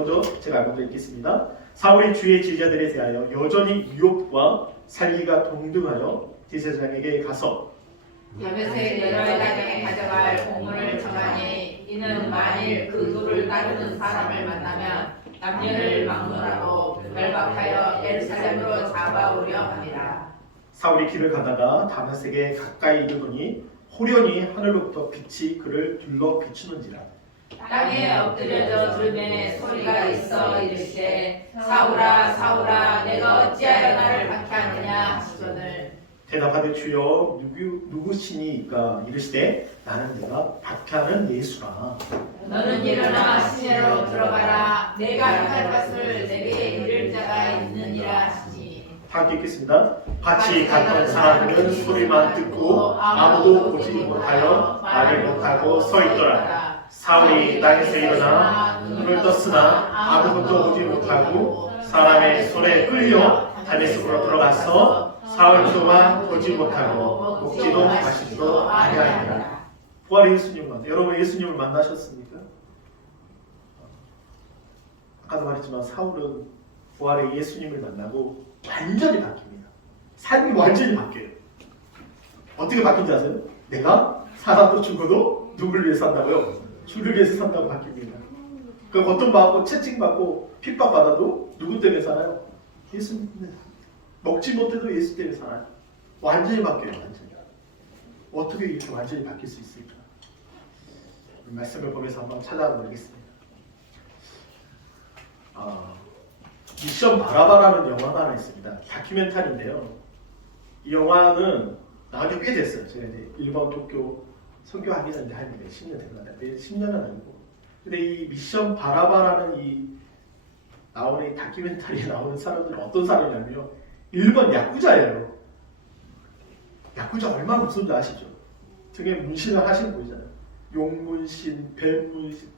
먼저 제가 먼저 읽겠습니다. 사울이 주의 제자들에 대하여 여전히 유혹과 살기가 동등하여 제사장에게 가서 다메섹 여러가정에 가져갈 공물을 청하니 이는 만일 그 도를 따르는 사람을 만나면 남녀를 막론하고 결박하여 예루살렘으로 잡아오려 합니다. 사울이 길을 가다가 다메섹에 가까이 이르더니 호련히 하늘로부터 빛이 그를 둘러 비추는지라. 땅에 엎드려져 들음에 소리가 있어 이르시되 사울아 사울아 내가 어찌하여 나를 박해하느냐 하시거늘 대답하되 주여 누구시니까 이르시되 나는 내가 박해하는 예수라. 너는 일어나 시내로 들어가라 내가 할 것을 내게 이를 자가 있느니라 하시니 다 읽겠습니다. 같이 갔던 사람들은 소리만 듣고 아무도 보지 못하여 말을 못하고 서 있더라. 사울이 땅에서 일어나 눈을 떴으나 아무것도 보지 못하고 사람의 손에 끌려 다메섹으로 들어가서 사울조만 보지 못하고 먹지도 마시지도 아니하니라. 부활의 예수님을 만나. 여러분 예수님을 만나셨습니까? 아까도 말했지만 사울은 부활의 예수님을 만나고 완전히 바뀝니다. 삶이 완전히 바뀌어요. 어떻게 바뀐지 아세요? 내가 살아도 죽어도 누구를 위해서 산다고요? 주를 위해서 산다고 바뀝니다. 그 고통받고 채찍받고 핍박받아도 누구 때문에 살아요? 예수님 때문에. 먹지 못해도 예수 때문에 살아요. 완전히 바뀌어요. 완전히. 어떻게 이렇게 완전히 바뀔 수 있을까? 말씀을 보면서 한번 찾아보겠습니다. 미션 바라바라는 영화가 하나 있습니다. 다큐멘터리인데요. 이 영화는 나온 지 꽤 됐어요. 제가 이제 일본 도쿄 선교하기 전에 한 10년 된 것 같아요. 10년은 아니고. 근데 이 미션 바라바라는 이 나오는 이 다큐멘터리에 나오는 사람들은 어떤 사람이냐면요. 일본 야쿠자예요. 야쿠자 얼마나 무서운지 아시죠? 등에 문신을 하시는 분이잖아요. 용문신,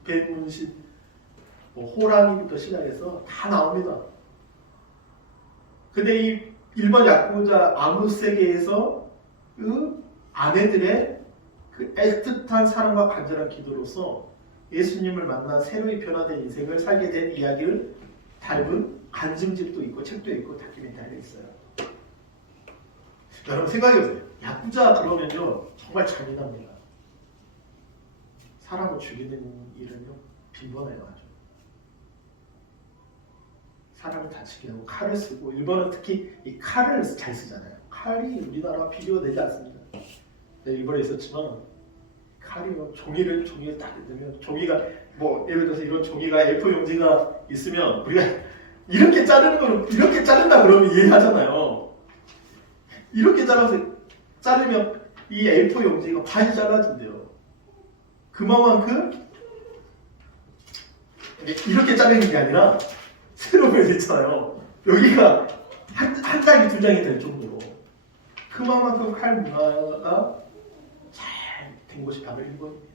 뱀문신, 뭐 호랑이부터 시작해서 다 나옵니다. 근데 이 일본 야쿠자 암흑 세계에서 그 아내들의 그 애틋한 사랑과 간절한 기도로서 예수님을 만나 새로이 변화된 인생을 살게 된 이야기를 다룬 간증집도 있고 책도 있고 다큐멘터리가 있어요. 여러분 생각해보세요. 야쿠자 그러면요 정말 잔인합니다. 사람을 죽이는 일은요 빈번해요 아주. 사람을 다치게 하고 칼을 쓰고 일본은 특히 이 칼을 잘 쓰잖아요. 칼이 우리나라와 비교가 되지 않습니다. 네, 일본에 있었지만 칼이 뭐 종이를 딱 넣으면 종이가 뭐 예를 들어서 이런 종이가 A4 용지가 있으면 우리가 이렇게 자르는 거는 이렇게 자른다 그러면 이해하잖아요. 이렇게 자르면 이 A4 용지가 반이 잘라진대요. 그만큼 이렇게 자르는 게 아니라 새로운 게 있잖아요. 여기가 한 장이 두 장이 될 정도로 그만큼 칼 문화가 잘 된 곳이 바로 일본입니다.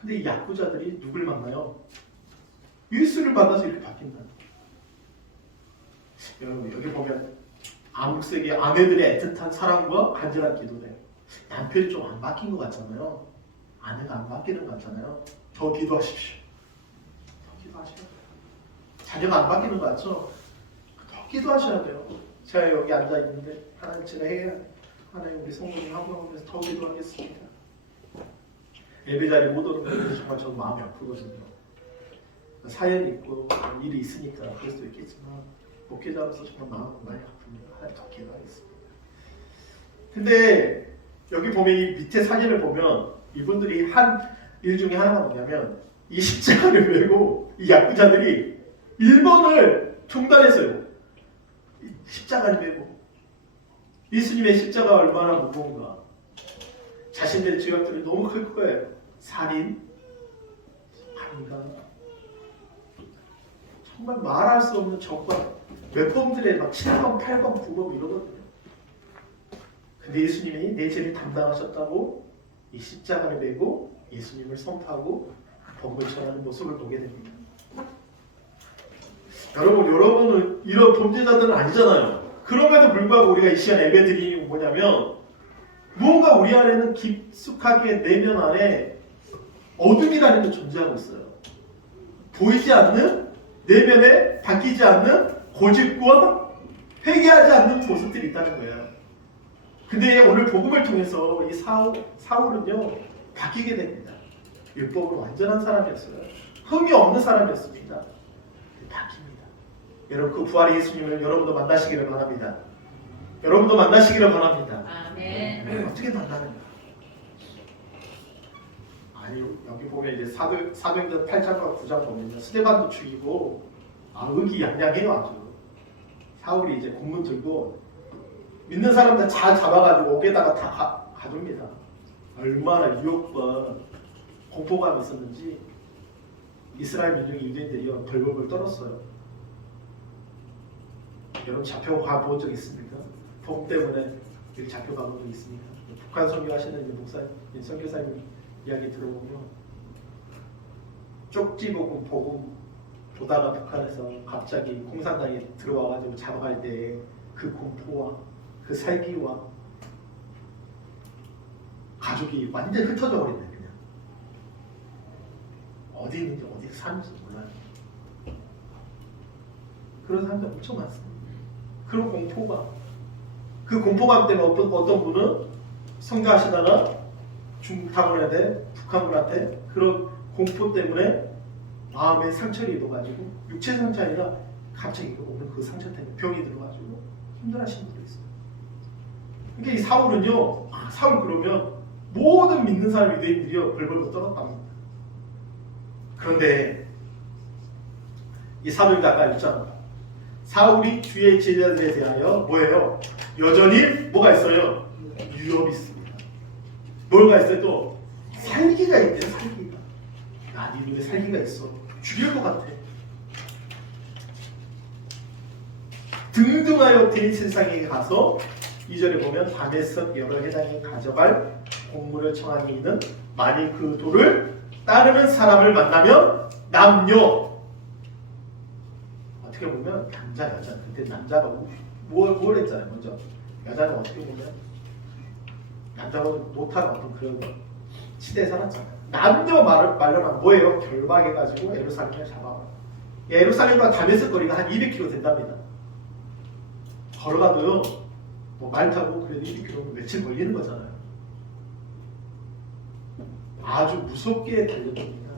근데 이 야쿠자들이 누굴 만나요? 예수를 만나서 이렇게 바뀐다. 여러분 여기 보면 암흑세계 아내들의 애틋한 사랑과 간절한 기도네. 남편이 좀 안 바뀐 것 같잖아요. 아내가 안 바뀌는 것 같잖아요. 더 기도하십시오. 더 기도하셔야 돼요. 자녀가 안 바뀌는 것 같죠? 더 기도하셔야 돼요. 제가 여기 앉아 있는데 하나님 제가 해야 돼. 하나님 우리 성도님 하면서 더 기도하겠습니다. 예배 자리 못 오는 분들 정말 저는 마음이 아프거든요. 사연이 있고 일이 있으니까 그럴 수도 있겠지만 목회자로서 정말 마음이 많이 아픕니다. 하나님 더 기도하겠습니다. 근데 여기 보면 이 밑에 사진을 보면 이분들이 한 일 중에 하나가 뭐냐면 이 십자가를 메고 이 야쿠자들이 일본을 중단했어요. 십자가를 메고 예수님의 십자가 얼마나 무거운가. 자신들의 죄악들이 너무 클 거예요. 살인, 강간, 정말 말할 수 없는 정권, 웹범들의 막 7번, 8번, 9번 이러거든요. 근데 예수님이 내 죄를 담당하셨다고 이 십자가를 메고 예수님을 선포하고 법을 전하는 모습을 보게 됩니다. 여러분은 이런 범죄자들은 아니잖아요. 그럼에도 불구하고 우리가 이 시간 예배 드리는 게 뭐냐면 무언가 우리 안에는 깊숙하게 내면 안에 어둠이라는 게 존재하고 있어요. 보이지 않는 내면에 바뀌지 않는 고집과 회개하지 않는 모습들이 있다는 거예요. 근데 오늘 복음을 통해서 이 사울은요 바뀌게 됩니다. 율법으로 완전한 사람이었어요. 흠이 없는 사람이었습니다. 바뀝니다. 여러분 그 부활의 예수님을 여러분도 만나시기를 바랍니다. 여러분도 만나시기를 바랍니다. 아멘. 어떻게 만나는가? 아니 여기 보면 이제 사도행전 8장과 9장 보면요 스데반도 죽이고 의기양양해요 아주. 사울이 이제 군문 들고 믿는 사람들 잘 잡아가지고 옥에다가 다 가둡니다. 얼마나 유혹과 공포감이 있었는지 이스라엘 민족이 유대인들이요 벌벌벌 떨었어요. 여러분 잡혀가 본 적 있습니까? 복 때문에 이렇게 잡혀가 본 적 있습니까? 북한 선교하시는 이제 목사님, 선교사님 이야기 들어보면 쪽지복음 복음 보다가 북한에서 갑자기 공산당이 들어와가지고 잡아갈 때 그 공포와 그 살기와 가족이 완전 흩어져 버리네 그냥. 어디 있는지 어디서 사는지 몰라요. 그런 사람들 엄청 많습니다. 그런 공포가 그 공포감 때문에 어떤 분은 선교하시다가 중국 당원한테 북한군한테 그런 공포 때문에 마음의 상처를 입어가지고 육체 상처 아니라 갑자기 오는 그 상처 때문에 병이 들어가지고 힘들어하시는 분도 있어요. 그러니까 이 사울은요, 사울 그러면 모든 믿는 사람 유대인들이요 벌벌 떨었답니다. 그런데 이 사도행전 아까 읽었잖아. 사울이 주의 제자들에 대하여 뭐예요? 여전히 뭐가 있어요? 유업이 있습니다. 뭐가 있어요? 또 살기가 있대요. 살기가. 야, 니들의 살기가 있어. 죽일 것 같아. 등등하여 대제사장에게 가서 2절에 보면 담에서 여러 회당이 가져갈 공물을 청하니 이는 만일 그 도를 따르는 사람을 만나면 남녀 어떻게 보면 남자 여자 그때 남자가 뭘 했잖아요. 먼저 여자는 어떻게 보면 남자가 못하는 어떤 그런 시대에 살았잖아요. 남녀 말로만 뭐예요? 결박해가지고 예루살렘을 잡아와요. 예루살렘과 다메섹 거리가 한 200km 된답니다. 걸어가도요 뭐 말 타고 그래도 200km 며칠 걸리는 거잖아요. 아주 무섭게 달려듭니다.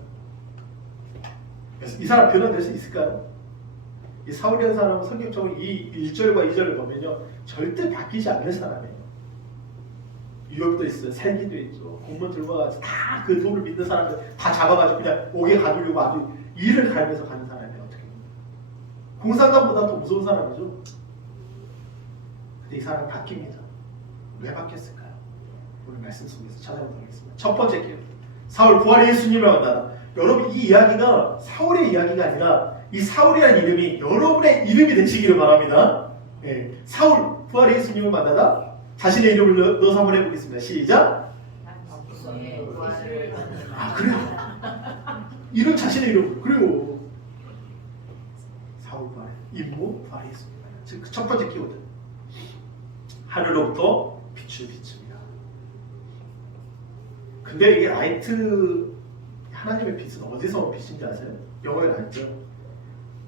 그래서 이 사람 변화될 수 있을까요? 이 사울이라는 사람은 성격적으로 이 1절과 2절을 보면요 절대 바뀌지 않는 사람이에요. 유혹도 있어요. 살기도 있죠. 공문 들고 가서 다 그 도를 믿는 사람들 다 잡아가지고 그냥 옥에 가두려고 아주 이를 갈면서 가는 사람이에요. 어떻게 보면 공산당보다 더 무서운 사람이죠. 근데 이 사람은 바뀝니다. 왜 바뀌었을까요? 오늘 말씀 속에서 찾아보도록 하겠습니다. 첫 번째 기회 사울 부활의 예수님을 만나라. 여러분 이 이야기가 사울의 이야기가 아니라 이 사울이라는 이름이 여러분의 이름이 되시기를 바랍니다. 네. 사울 부활의 예수님을 만나다 자신의 이름을 넣어서 한번 해보겠습니다. 시작. 그래요. 이런 자신의 이름 그래요. 사울 부활 임무 부활의 예수님. 즉 첫 번째 키워드 하늘로부터 빛을 비춥니다. 근데 이게 라이트 하나님의 빛은 어디서 빛인지 아세요? 영어에 나있죠.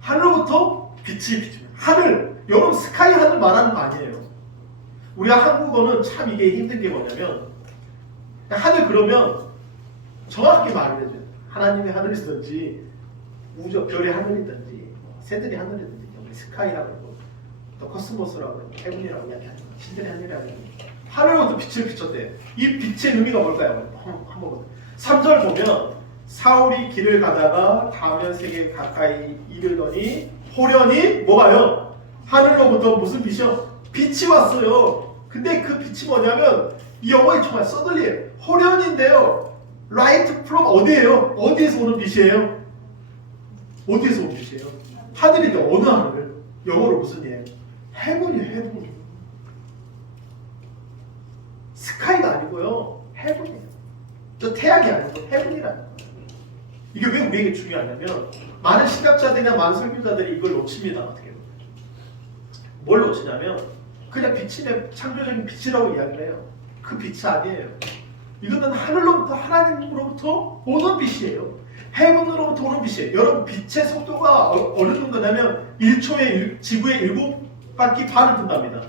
하늘로부터 빛이 비춥니다. 하늘 여러분 스카이 하늘 말하는 거 아니에요. 우리가 한국어는 참 이게 힘든 게 뭐냐면 하늘 그러면 정확하게 말을 해줘요. 하나님의 하늘이든지 우주 별의 하늘이든지 새들의 하늘이든지 여기 스카이라고 하고 또 코스모스라고 하고 해븐이라고 이야기하는 거예요. 신들의 하늘이라고 하는 거예요. 하늘로부터 빛을 비췄대요. 이 빛의 의미가 뭘까요? 한번 보세요. 3절 보면 사울이 길을 가다가 다면색에 가까이 이르더니 호련히 뭐가요? 하늘로부터 무슨 빛이요? 빛이 왔어요. 근데 그 빛이 뭐냐면 이 영어에 정말 서들리에요. 호련인데요. Light from 어디예요? 어디에서 오는 빛이에요? 어디에서 오는 빛이에요? 하늘인데 어느 하늘? 영어로 무슨 이에요? heaven이에요. heaven. 스카이가 아니고요. heaven이에요. 저 태양이 아니고 heaven이라는 거예요. 이게 왜 우리에게 중요하냐면 많은 신학자들이나 많은 설교자들이 이걸 놓칩니다. 어떻게 해요? 뭘 놓치냐면 그냥 빛이네 창조적인 빛이라고 이야기를 해요. 그 빛이 아니에요. 이거는 하늘로부터 하나님으로부터 오는 빛이에요. 해븐으로부터 오는 빛이, 여러분 빛의 속도가 어느 정도냐면 1초에 지구에 7바퀴 반을 든답니다.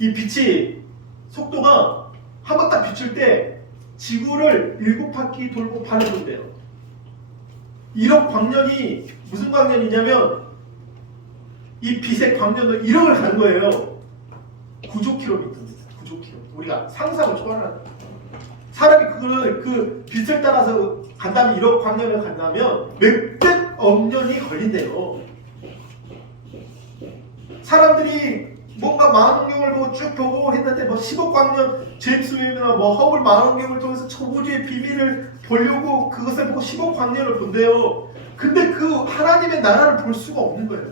이 빛이 속도가 한 번 딱 비출 때 지구를 7바퀴 돌고 반을 돈대요. 이런 광년이 무슨 광년이냐면 이 빛의 광년은 1억을 가는 거예요. 9조 킬로미터입니다. 9조 킬로미터. 우리가 상상을 초월하는. 사람이 그 빛을 따라서 간다면 1억 광년을 간다면 몇백억 년이 걸린대요. 사람들이 뭔가 망원경을 보고 쭉 보고 했는데 뭐 10억 광년 제임스 웹이나 뭐 허블 망원경을 통해서 우주의 비밀을 보려고 그것을 보고 10억 광년을 본대요. 근데 그 하나님의 나라를 볼 수가 없는 거예요.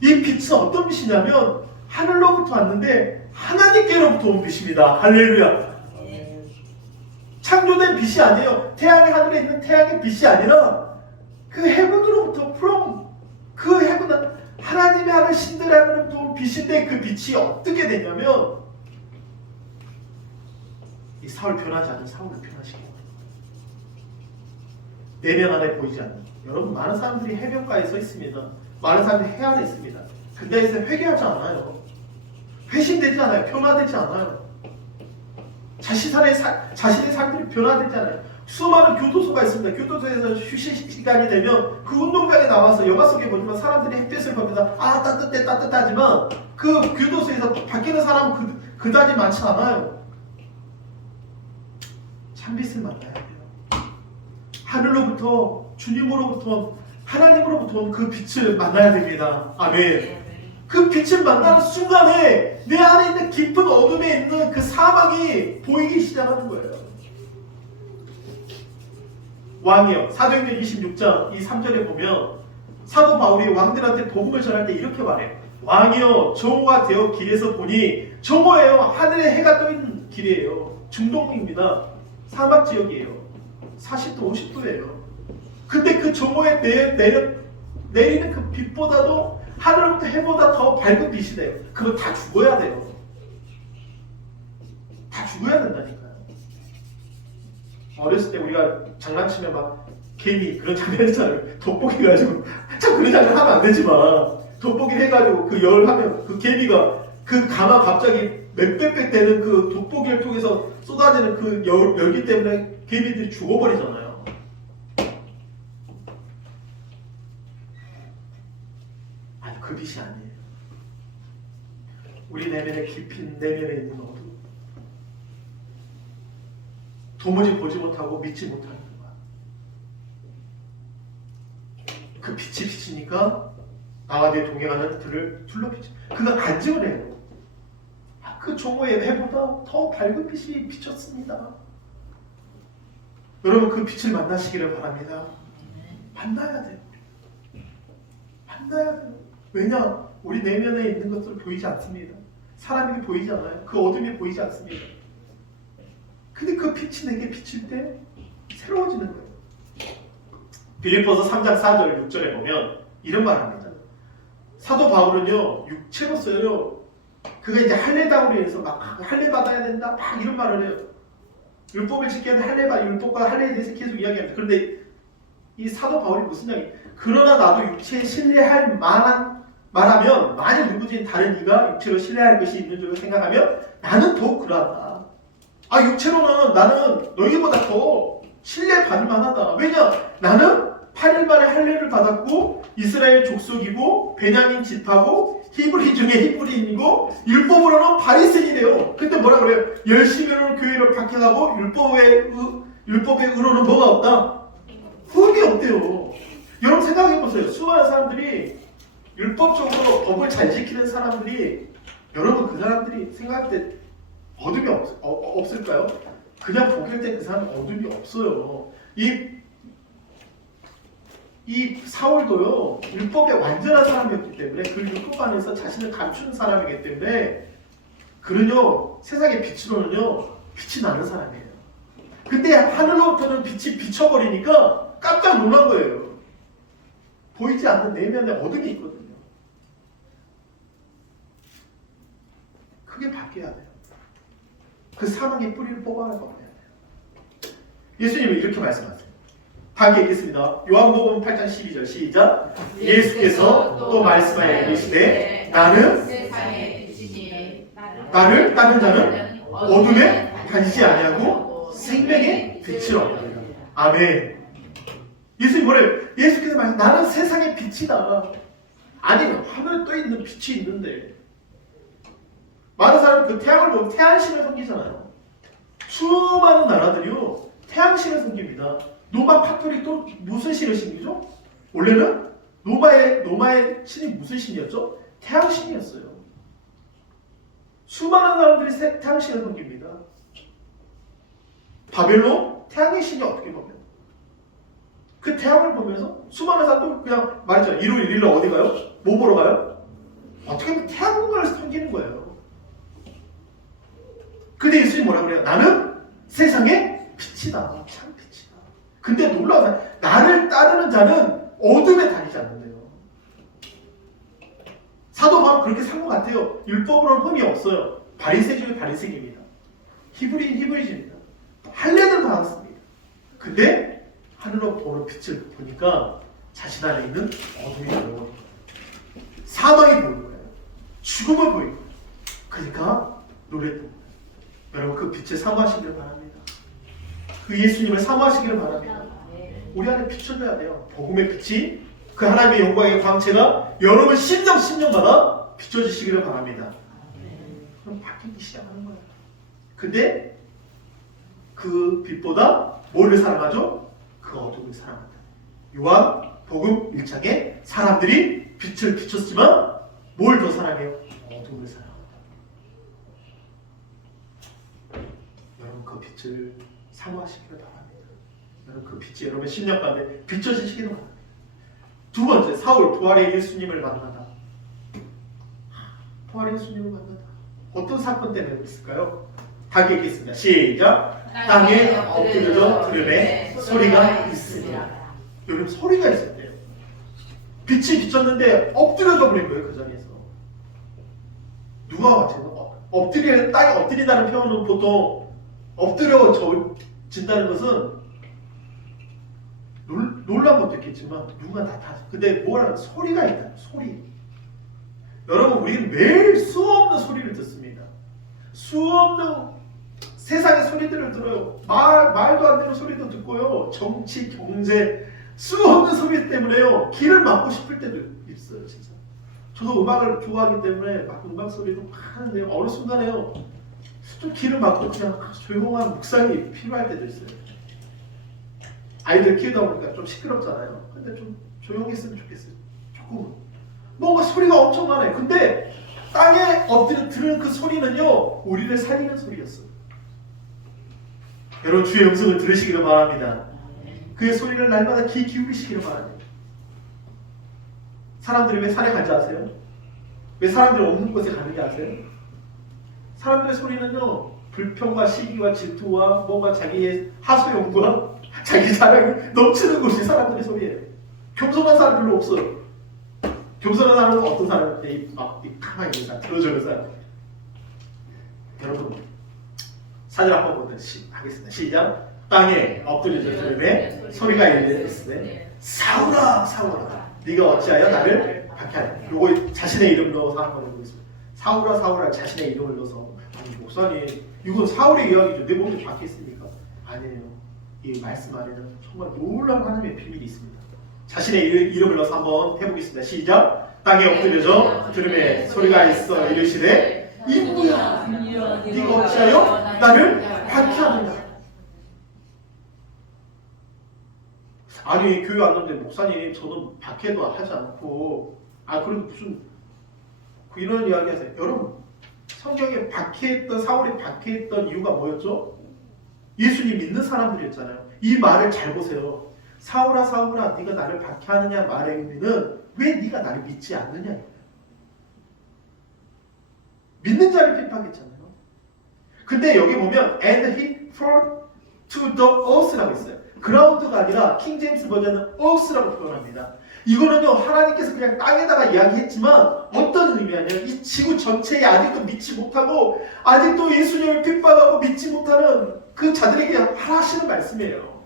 이 빛은 어떤 빛이냐면 하늘로부터 왔는데 하나님께로부터 온 빛입니다. 할렐루야. 창조된 빛이 아니에요. 태양이 하늘에 있는 태양의 빛이 아니라 그 헤븐으로부터 그 헤븐은 하나님의 하늘 신들의 하늘로부터 온 빛인데 그 빛이 어떻게 되냐면 이 사울 변하지 않은 사울을 변화시키는 거예요. 내면 안에 보이지 않는. 여러분 많은 사람들이 해변가에 서 있습니다. 많은 사람들이 해안에 있습니다. 근데 회개하지 않아요. 회심되지 않아요. 변화되지 않아요. 자신의 삶들이 변화되지 않아요. 수많은 교도소가 있습니다. 교도소에서 휴식 시간이 되면 그 운동장에 나와서 영화 속에 보지만 사람들이 햇볕을 보면서 따뜻하지만 그 교도소에서 바뀌는 사람은 그다지 많지 않아요. 참빛을 만나야 돼요. 하늘로부터 주님으로부터 하나님으로부터 온 그 빛을 만나야 됩니다. 아멘. 그 빛을 만나는 순간에 내 안에 있는 깊은 어둠에 있는 그 사망이 보이기 시작하는 거예요. 왕이요. 사도행전 26장 이 3절에 보면 사도 바울이 왕들한테 복음을 전할 때 이렇게 말해요. 왕이요 정오가 되어 길에서 보니 정오예요. 하늘에 해가 떠 있는 길이에요. 중동입니다. 사막 지역이에요. 40도 50도예요. 근데 그 정오에 내리는 그 빛보다도 하늘부터 해보다 더 밝은 빛이 돼요. 그거 다 죽어야 돼요. 다 죽어야 된다니까요. 어렸을 때 우리가 장난치면 막 개미 그런 장난 있잖아요. 돋보기 가지고 참 그런 장난 하면 안 되지만 돋보기 해가지고 그 열 하면 그 개미가 그 가마 갑자기 몇백 배 되는 그 돋보기를 통해서 쏟아지는 그 열기 때문에 개미들이 죽어버리잖아요. 아니 그 빛이 아니에요. 우리 내면에 깊은 내면에 있는 어둠, 도무지 보지 못하고 믿지 못하는 거야. 그 빛이 비치니까 나와 내 동행하는 들을 둘러비치. 그가 간증을 해요. 그 정오의 해보다 더 밝은 빛이 비쳤습니다. 여러분 그 빛을 만나시기를 바랍니다. 만나야 돼요. 만나야 돼요. 왜냐? 우리 내면에 있는 것들 보이지 않습니다. 사람에게 보이지 않아요. 그 어둠이 보이지 않습니다. 근데 그 빛이 내게 비칠 때 새로워지는 거예요. 빌립보서 3장 4절 6절에 보면 이런 말을 합니다. 사도 바울은요 육체로서요 그가 이제 할례당으로 인해서 막 할례 받아야 된다 막 이런 말을 해요. 율법을 지켜야 돼 율법과 할례에 대해서 계속 이야기합니다. 그런데 이 사도 바울이 무슨 이야기? 그러나 나도 육체에 신뢰할 만한 말하면 만일 누구든 다른 이가 육체로 신뢰할 것이 있는 줄 생각하면 나는 더욱 그러하다. 아 육체로는 나는 너희보다 더 신뢰받을 만하다. 왜냐? 나는 8일 만에 할례를 받았고 이스라엘 족속이고 베냐민 집하고 히브리 중에 히브리인이고 율법으로는 바리새인이래요. 근데 뭐라 그래요? 열심히로는 교회를 박해하고 율법의 의로는 뭐가 없다? 흠이 없대요. 여러분 생각해보세요. 수많은 사람들이 율법적으로 법을 잘 지키는 사람들이 여러분 그 사람들이 생각할 때 어둠이 없을까요? 그냥 보길 때 그 사람은 어둠이 없어요. 이 사울도요 율법에 완전한 사람이었기 때문에 그 율법 안에서 자신을 감추는 사람이기 때문에 그는요 세상의 빛으로는요 빛이 나는 사람이에요. 근데 하늘로부터는 빛이 비쳐버리니까 깜짝 놀란 거예요. 보이지 않는 내면에 어둠이 있거든요. 그게 바뀌어야 돼요. 그 사망의 뿌리를 뽑아내야 돼요. 예수님은 이렇게 말씀하세요. 다 읽겠습니다. 요한복음 8장 12절 시작. 예수께서 또 말씀하여 이르시되 나는 세상의 빛이니 나를 따른 자는 어둠에 다니지 아니하고 생명의 빛을 얻느니라. 아멘. 예수님 뭐래요? 예수께서 말씀 나는 세상의 빛이다. 아니 하늘에 떠 있는 빛이 있는데 많은 사람이 그 태양을 보고 태양신을 섬기잖아요. 수많은 나라들이요 태양신을 섬깁니다. 로마 카톨릭도 무슨 신을 섬기죠? 원래는 로마의 신이 무슨 신이었죠? 태양신이었어요. 수많은 사람들이 태양신을 섬깁니다. 바벨론 태양의 신이 어떻게 보면 그 태양을 보면서 수많은 사람들 그냥 말했잖아요. 일요일 어디 가요? 뭐 보러 가요? 어떻게 보면 태양을 섬기는 거예요. 근데 예수님이 뭐라 그래요? 나는 세상의 빛이다. 참 빛이다. 근데 놀라워서 나를 따르는 자는 어둠에 다니지 않는데요. 사도 바로 그렇게 산 것 같아요. 율법으로는 흠이 없어요. 바리새인이 바리새인입니다. 히브리인 히브리인입니다. 할례는 받았습니다. 근데 하늘로 보는 빛을 보니까 자신 안에 있는 어둠이 보여요. 사망이 보이는 거예요. 죽음을 보이는 거예요. 그러니까 놀랬던 거예요. 여러분 그 빛을 사모하시기를 바랍니다. 그 예수님을 사모하시기를 바랍니다. 우리 안에 빛을 줘야 돼요. 복음의 빛이 그 하나님의 영광의 광채가 여러분 심령마다 비춰지시기를 바랍니다. 그럼 바뀌기 시작하는 거예요. 근데 그 빛보다 뭐를 사랑하죠? 그 어둠을 사랑한다. 요한 복음 1장에 사람들이 빛을 비췄지만 뭘 더 사랑해요? 어둠을 사랑한다. 여러분 그 빛을 사모하시기를 바랍니다. 여러분 그 빛이 여러분 심령 가운데 비춰지시기를 바랍니다. 두 번째, 사울 부활의 예수님을 만나다. 부활의 예수님을 만나다. 어떤 사건 때문에 그랬을까요? 다 읽겠습니다. 시작. 땅에 엎드려져 들음에 소리가 있으리라. 여러분 소리가 있었대요. 빛이 비쳤는데 엎드려져 버린 거예요. 그 자리에서. 누가 맞춰요? 땅에 엎드린다는 표현은 보통 엎드려진다는 것은 놀란 것도 있겠지만 누가 나타나죠. 근데 뭐라는 소리가 있다. 소리. 여러분 우리는 매일 수없는 소리를 듣습니다. 수없는 세상의 소리들을 들어요. 말도 안 되는 소리도 듣고요. 정치, 경제 수없는 소리 때문에요. 귀를 막고 싶을 때도 있어요. 진짜. 저도 음악을 좋아하기 때문에 막 음악 소리도 막 하는데요. 어느 순간에요. 좀 귀를 막고 그냥 조용한 묵상이 필요할 때도 있어요. 아이들 키우다 보니까 좀 시끄럽잖아요. 근데 좀 조용히 했으면 좋겠어요. 조금. 뭔가 소리가 엄청 많아요. 근데 땅에 엎드려 들은 그 소리는요. 우리를 살리는 소리였어요. 여러분 주의 음성을 들으시기를 바랍니다. 그의 소리를 날마다 귀 기울이시기를 바랍니다. 사람들이 왜 산에 가지 아세요? 왜 사람들이 없는 곳에 가는지 아세요? 사람들의 소리는요. 불평과 시기와 질투와 뭔가 자기의 하소연과 자기 자랑이 넘치는 곳이 사람들의 소리예요. 겸손한 사람 별로 없어요. 겸손한 사람은 어떤 사람인데 막 가만히 있는 사람, 들어주는 사람. 여러분 사진 한번 보도록 하겠습니다. 시작. 땅에 엎드려져 들음에 소리가 있으되 사울아 사울아 네가 어찌하여 나를 박해하냐. 요거 자신의 이름 넣어서 한번 해보겠습니다. 사울아 사울아 자신의 이름을 넣어서. 아니 목사님 이건 사울의 이야기죠. 내 몸에 박혀있습니까? 아니에요. 이 말씀 안에는 정말 놀라운 하나님의 비밀이 있습니다. 자신의 이름을 넣어서 한번 해보겠습니다. 시작. 땅에 엎드려져 들음에 소리가 있어 이르시되 이누야 네가 어찌하여 나를 박해하느냐. 아니 교회 왔는데 목사님 저는 박해도 하지 않고 그래도 무슨 이런 이야기 하세요. 여러분 성경에 박해했던 사울이 박해했던 이유가 뭐였죠? 예수님 믿는 사람들이었잖아요. 이 말을 잘 보세요. 사울아 사울아 네가 나를 박해하느냐 말의 의미는 왜 네가 나를 믿지 않느냐. 믿는 자를 핍박했잖아요. 근데 여기 보면 and he fell to the earth라고 있어요. 그라운드가 아니라 킹제임스 버전은 earth라고 표현합니다. 이거는요 하나님께서 그냥 땅에다가 이야기했지만 어떤 의미냐면 이 지구 전체에 아직도 믿지 못하고 아직도 예수님을 핍박하고 믿지 못하는 그 자들에게 하시는 말씀이에요.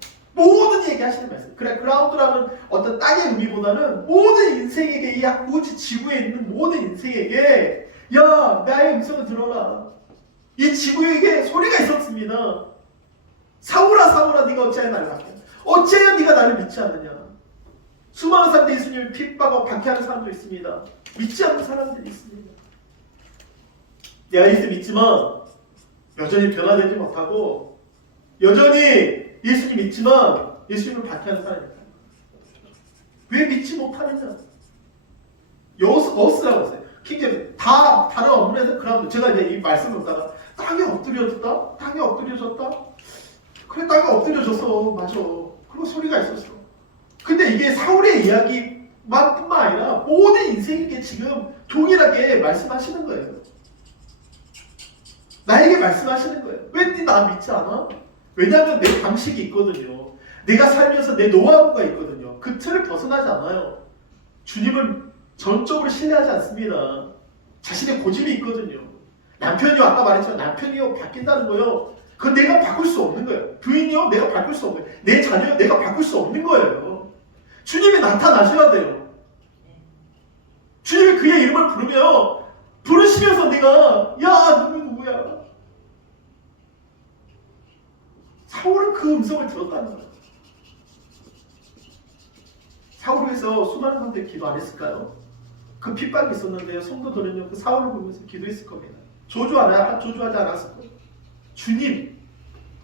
모든 얘기하시는 말씀. 그래, 그라운드라는 어떤 땅의 의미보다는 모든 인생에게, 이 무지 지구에 있는 모든 인생에게, 야, 나의 음성을 들어라. 이 지구에게 소리가 있었습니다. 사울아, 사울아, 네가 어찌하여 나를 박해? 어찌하여 네가 나를 믿지 않느냐? 수많은 사람들이 예수님을 핍박하고 박해하는 사람도 있습니다. 믿지 않는 사람들이 있습니다. 내가 예수 믿지만 여전히 변화되지 못하고 여전히 예수님 믿지만 예수님을 박해하는 사람입니다. 왜 믿지 못하느냐? 어스라고 했어요. 킹제임스 다 다른 언문에서 그라운드. 제가 이제 이 말씀을 듣다가 땅에 엎드려졌다? 땅에 엎드려졌다? 그래, 땅에 엎드려져서 맞아. 그리고 소리가 있었어. 근데 이게 사울의 이야기만 뿐만 아니라 모든 인생에게 지금 동일하게 말씀하시는 거예요. 나에게 말씀하시는 거예요. 왜 네 나 믿지 않아? 왜냐하면 내 방식이 있거든요. 내가 살면서 내 노하우가 있거든요. 그 틀을 벗어나지 않아요. 주님을 전적으로 신뢰하지 않습니다. 자신의 고집이 있거든요. 남편이요, 아까 말했지만 남편이요 바뀐다는 거요. 그건 내가 바꿀 수 없는 거예요. 부인이요, 내가 바꿀 수 없는 거예요. 내 자녀요, 내가 바꿀 수 없는 거예요. 주님이 나타나셔야 돼요. 주님이 그의 이름을 부르면 부르시면서 내가 야, 누구야? 사울은 그 음성을 들었다는 거예요. 사울을 위해서 수많은 사람들이 기도 안 했을까요? 그 핍박이 있었는데 성도들은요, 그 사울을 보면서 기도했을 겁니다. 조주하지 않았을 거예요. 주님,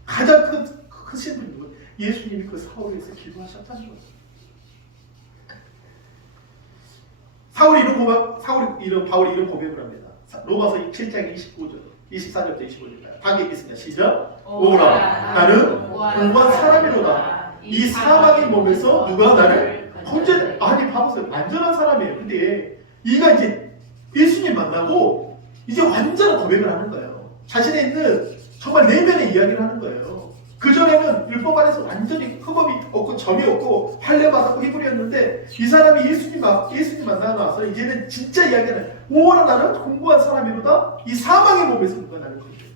가장 크신 분이 누구예요? 예수님이 그 사울을 위해서 기도하셨다는 거예요. 바울이 이런 고백을 합니다. 로마서 7장 24절부터 25절까지. 다 읽겠습니다. 시작. 오라, 나는 공부한 사람이로다. 이 사망의 몸에서 누가 나를 혼자, 아니 봐보세요. 완전한 사람이에요. 근데 이가 이제 예수님 만나고 이제 완전한 고백을 하는 거예요. 자신에 있는 정말 내면의 이야기를 하는 거예요. 그전에는 율법 안에서 완전히 흠업이 없고 점이 없고 할례받았고 히브리였는데 이 사람이 예수님 만나고 나서 이제는 진짜 이야기는 오라, 나는 공부한 사람이로다. 이 사망의 몸에서 누가 나를 건져.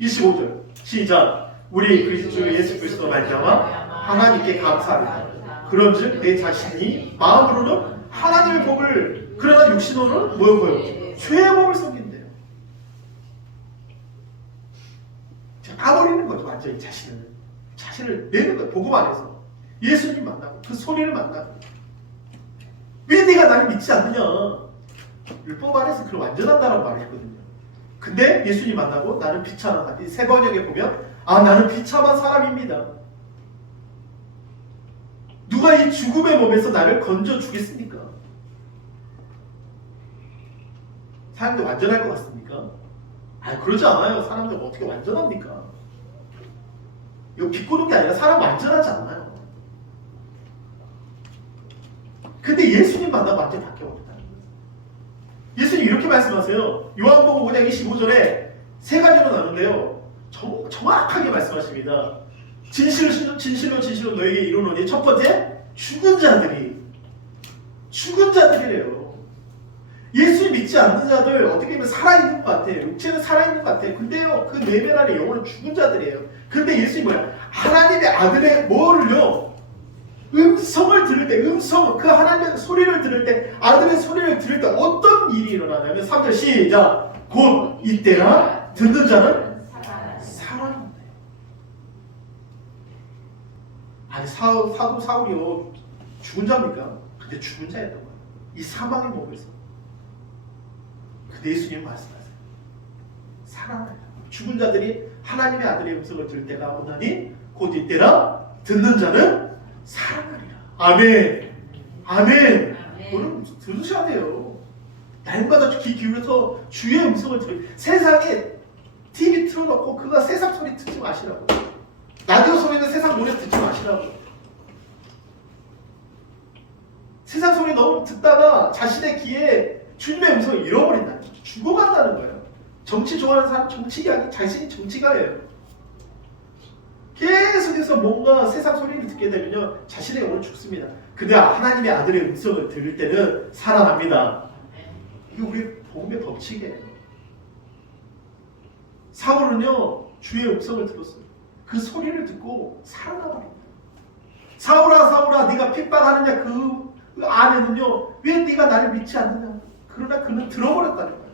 25절 시작. 우리 그리스도 예수 그리스도 말미암아 하나님께 감사합니다. 그런즉 내 자신이 마음으로는 하나님의 법을, 그러나 육신으로는 뭐요? 죄의 법을 섬긴대요. 까버리는 거죠. 완전히 자신을 내는 거예요. 복음 안에서 예수님 만나고 그 소리를 만나고. 왜 네가 나를 믿지 않느냐? 율법 안에서 그걸 완전한다라고 말했거든요. 근데 예수님 만나고 나는 비참하다. 이 세 번역에 보면 나는 비참한 사람입니다. 누가 이 죽음의 몸에서 나를 건져 주겠습니까? 사람들 완전할 것 같습니까? 그러지 않아요. 사람들 어떻게 완전합니까? 이거 비꼬는 게 아니라 사람 완전하지 않아요. 근데 예수님 만나고 완전히 바뀌어버렸다는 거예요. 예수님 이렇게 말씀하세요. 요한복음 5장 25절에 세 가지로 나누는데요. 정확하게 말씀하십니다. 진실로 너에게 이르노니, 첫 번째, 죽은 자들이래요. 예수 믿지 않는 자들 어떻게 보면 살아있는 것 같아요. 육체는 살아있는 것 같아요. 근데요, 그 내면 안에 영혼은 죽은 자들이에요. 근데 예수님이 뭐야? 하나님의 아들의 뭐를요? 음성을 들을 때, 그 하나님의 소리를 들을 때, 아들의 소리를 들을 때 어떤 일이 일어나냐면 3절 시작. 곧 이때라 듣는 자는 살아난다. 아니 사도 사울이요, 죽은 자입니까? 근데 죽은 자였던 거예요. 이 사망의 몸에서. 근데 예수님 말씀하세요. 살아나요. 죽은 자들이 하나님의 아들의 음성을 들을 때가 오나니 곧 이때라 듣는 자는 살아나리라. 아멘. 아멘. 여러분 들으셔야 돼요. 날마다 귀 기울여서 주의 음성을 들으세요. 세상에 TV 틀어놓고 그가 세상 소리 듣지 마시라고. 라디오 소리는 세상 노래 듣지 마시라고. 세상 소리 너무 듣다가 자신의 귀에 주님의 음성을 잃어버린다. 죽어간다는 거예요. 정치 좋아하는 사람 정치가 자신이 정치가예요. 계속해서 뭔가 세상 소리를 듣게 되면요, 자신의 영혼은 죽습니다. 근데 하나님의 아들의 음성을 들을 때는 살아납니다. 이게 우리 복음의 법칙이에요. 사울은요, 주의 음성을 들었어요. 그 소리를 듣고 살아나버립니다. 사울아 사울아 네가 핍박하느냐 그 안에는요 왜 네가 나를 믿지 않느냐. 그러나 그는 들어버렸다는 거야.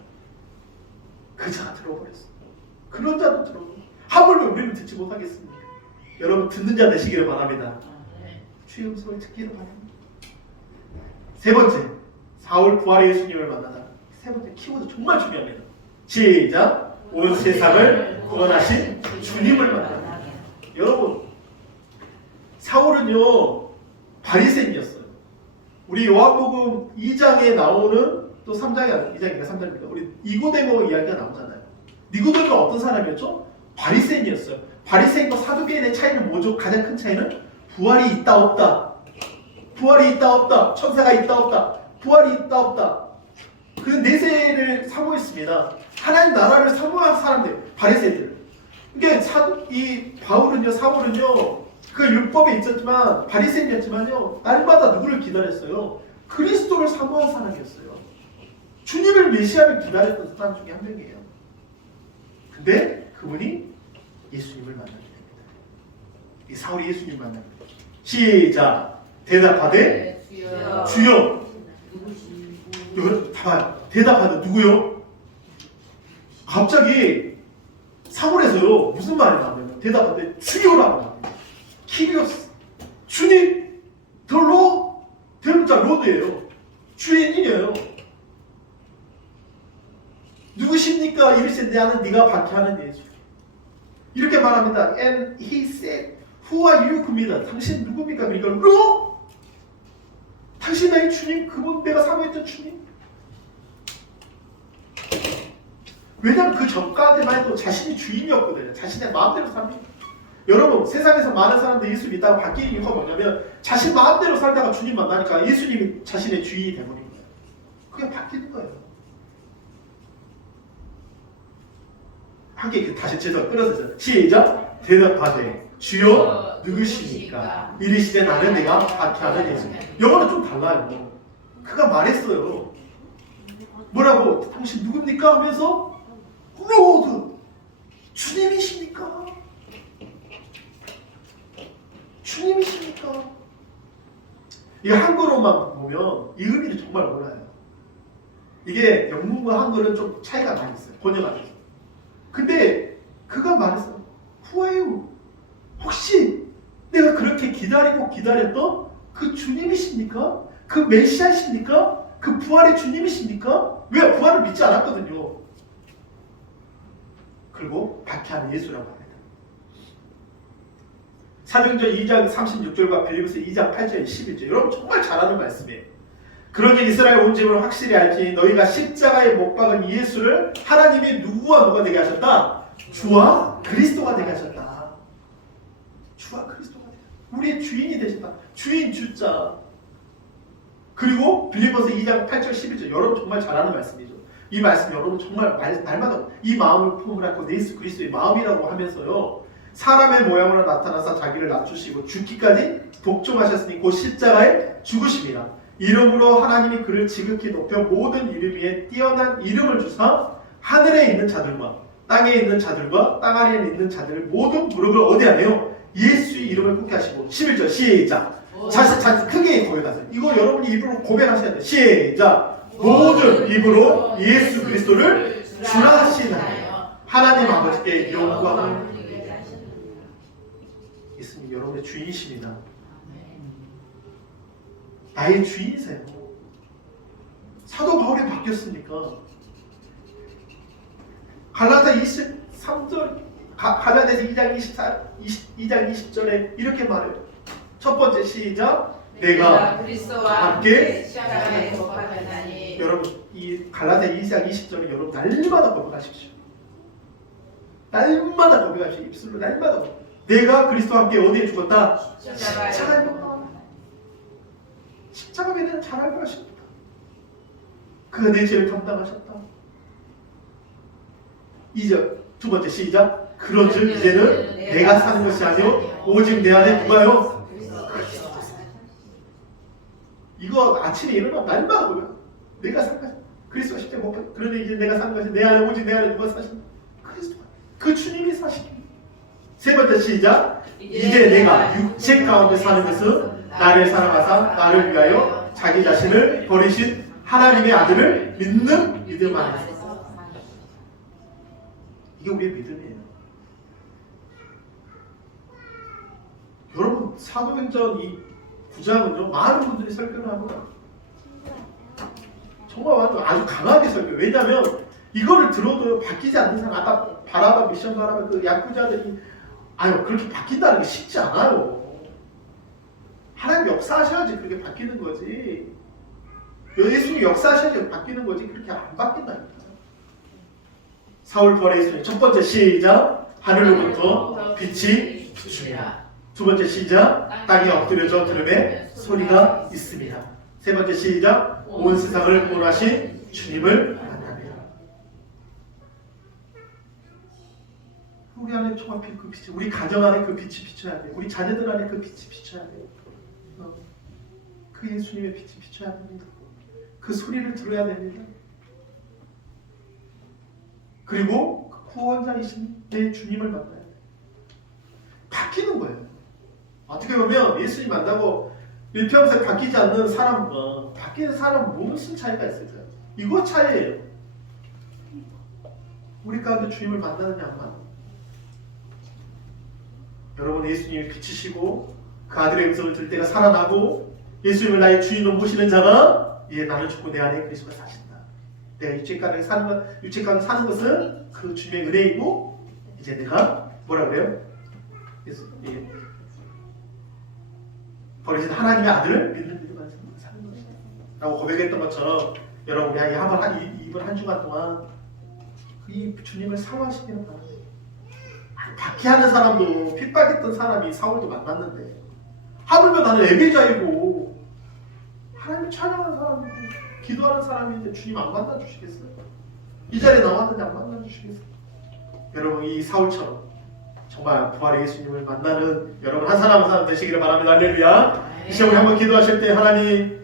그 자가 들어버렸어. 그런 자도 들어버렸어. 하물며 우리는 듣지 못하겠습니까? 여러분 듣는 자 되시기를 바랍니다. 주의 음성을 듣기를 바랍니다. 세 번째, 사울 부활의 예수님을 만나다. 세 번째 키워드 정말 중요합니다. 시작. 온 세상을 구원하신 주님을 만나다. 여러분 사울은요 바리새인이었어요. 우리 요한복음 2장에 나오는 또 3장이 2장인가 3장입니다. 우리 니고데모 이야기가 나오잖아요. 니고데모가 어떤 사람이었죠? 바리새인이었어요. 바리새인과 사두개인의 차이는 뭐죠? 가장 큰 차이는 부활이 있다 없다. 부활이 있다 없다. 천사가 있다 없다. 부활이 있다 없다. 그 내세를 사모했습니다. 하나님 나라를 사모한 사람들, 바리새인들. 그러니까 이 바울은요, 사울은요, 그 율법에 있었지만 바리새인이었지만요, 날마다 누구를 기다렸어요? 그리스도를 사모한 사람이었어요. 주님을 메시아를 기다렸던 사람 중에 한 명이에요. 근데 그분이 예수님을 만나게 됩니다. 이 사울이 예수님을 만납니다. 시작. 대답하되 주여. 여러분 봐봐요. 대답하되 누구요? 갑자기 사울에서요 무슨 말이 나오냐면 대답하되 주여라고 나옵니다. 키리오스 주님 덜로 대문자 로드예요. 주인이에요. 누구십니까? 이르시되 나는 네가 박해하는 예수. 이렇게 말합니다. And he said, Who are you? 그입니다. 당신 누굽니까? 그러니까 로? 당신 나의 주님, 그분 내가 사모했던 주님. 왜냐하면 그 전까지만 해도 자신이 주인이었거든요. 자신의 마음대로 삽니다. 여러분 세상에서 많은 사람들이 예수 믿다가 바뀌는 이유가 뭐냐면 자신 마음대로 살다가 주님 만나니까 예수님이 자신의 주인이 되버린 거예요. 그게 바뀌는 거예요. 함께 다시 제서 끌어서 시작. 대답하되 주여 누구십니까? 이르시되 나는 내가 박해하는 예수. 영어는 좀 달라요. 그가 말했어요. 뭐라고? 당신 누굽니까? 하면서 로드 주님이십니까? 주님이십니까? 이게 한글로만 보면 이 의미를 정말 몰라요. 이게 영문과 한글은 좀 차이가 많이 있어요. 번역하면서. 근데 그가 말했어요. Who are you? 혹시 내가 그렇게 기다리고 기다렸던 그 주님이십니까? 그 메시아십니까? 그 부활의 주님이십니까? 왜? 부활을 믿지 않았거든요. 그리고 박해하는 예수라고 합니다. 사도행전 2장 36절과 빌립보서 2장 8절 11절 여러분 정말 잘 아는 말씀이에요. 그러니 이스라엘 온 집을 확실히 알지 너희가 십자가에 못 박은 예수를 하나님이 누구와 누가 되게 하셨다? 주와 그리스도가 되게 하셨다. 주와 그리스도가 되게 하셨다. 우리의 주인이 되셨다. 주인 주자. 그리고 빌립보서 2장 8절 11절 여러분 정말 잘 아는 말씀이죠. 이 말씀 여러분 정말 날마다 이 마음을 품으라고 예수 그리스도의 마음이라고 하면서요. 사람의 모양으로 나타나서 자기를 낮추시고 죽기까지 복종하셨으니 곧 십자가에 죽으심이라. 이름으로 하나님이 그를 지극히 높여 모든 이름 위에 뛰어난 이름을 주사 하늘에 있는 자들과 땅에 있는 자들과 땅 아래에 있는 자들 모든 무릎을 어디 하네요? 예수의 이름을 굳게 하시고 11절 시작. 자신 크게 고백하세요. 이거 여러분이 입으로 고백하셔야 돼요. 시작. 모든 입으로 예수 그리스도를 주라 하시나요. 하나님 아버지께 영광을. 예수님 여러분의 주인이십니다. 나의 주인이세요. 사도 바울이 바뀌었습니까? 갈라디아 23절 갈라디아서 2장 20절에 이렇게 말해요. 첫 번째 시작. 내가 그리스도와 함께 십자가에 못 박혔나니. 여러분 이 갈라디아 2장 20절에 여러분 날마다 고백하십시오. 날마다 고백하십시오. 입술로 날마다 고백. 내가 그리스도와 함께 어디에 죽었다? 십자가에 못 박혔다. 십자가에 대한 잘 알고 하십니다. 그가 내 죄를 담당하셨다. 2절 두 번째 시작. 그런즉 이제는 내가 사는 것이 아니요 오직 내 안에 누가요? 이거 아침에 일어나 날마다 보면 내가 사는 것이 그리스도가 십자가에 못 박혔다. 그런데 이제 내가 사는 것이 내 안에 오직 내 안에 누가 사신다? 그리스도. 그 주님이 사십니다. 세 번째 시작. 이제 내가 육체 가운데 사는 것은 나를 사랑하사 나를 위하여 자기 자신을 버리신 하나님의 아들을 믿는 믿음 안에서. 이게 우리의 믿음이에요. 여러분 사도행전 이 9장은요 많은 분들이 설교를 합니다. 정말 아주 강하게 설교. 왜냐하면 이거를 들어도 바뀌지 않는 사람, 아까 바라바 미션 바라바 그 야구자들이 그렇게 바뀐다는 게 쉽지 않아요. 하나님 역사하셔야지 그렇게 바뀌는 거지. 예수님 역사하셔야지 바뀌는 거지. 그렇게 안 바뀐다니까. 사울 벌의 예수님. 첫 번째 시작. 하늘로부터 빛이 비춥니다. 두 번째 시작. 땅이 엎드려져 들음에 소리가 있습니다. 세 번째 시작. 온 세상을 구원하신 주님을 만납니다. 우리 안에 정말 그 빛이, 우리 가정 안에 그 빛이 비춰야 돼요. 우리 자녀들 안에 그 빛이 비춰야 돼요. 그 예수님의 빛이 비춰야 됩니다. 그 소리를 들어야 됩니다. 그리고 그 구원자이신 내 주님을 만나야 돼요. 바뀌는 거예요. 어떻게 보면 예수님 만나고 일평생 바뀌지 않는 사람과 바뀌는 사람은 무슨 차이가 있을까요? 이거 차이예요. 우리 가운데 주님을 만나느냐 안 만나느냐. 여러분 예수님이 빛이시고 그 아들의 음성을 들을 때가 살아나고 예수님을 나의 주인으로 모시는 자가 이제 나는 죽고 내 안에 그리스도가 사신다. 내가 육체 가운데 사는 것은 그 주님의 은혜이고 이제 내가 뭐라 그래요? 버리신 하나님의 아들을 믿는 믿음 안에서 사는 것이다 라고 고백했던 것처럼 여러분 우리 이번 한 주간 동안 이 주님을 사모하시기를 바랍니다. 박해하는 사람도 핍박했던 사람이 사울도 만났는데 하물며 나는 예배자이고 하나님 찬양하는 사람이고 기도하는 사람인데 주님 안 만나주시겠어요? 이 자리에 나왔는데 안 만나주시겠어요? 여러분 이 사울처럼 정말 부활의 예수님을 만나는 여러분 한 사람 한 사람 되시기를 바랍니다. 할렐루야. 이 시간 우리 한번 기도하실 때 하나님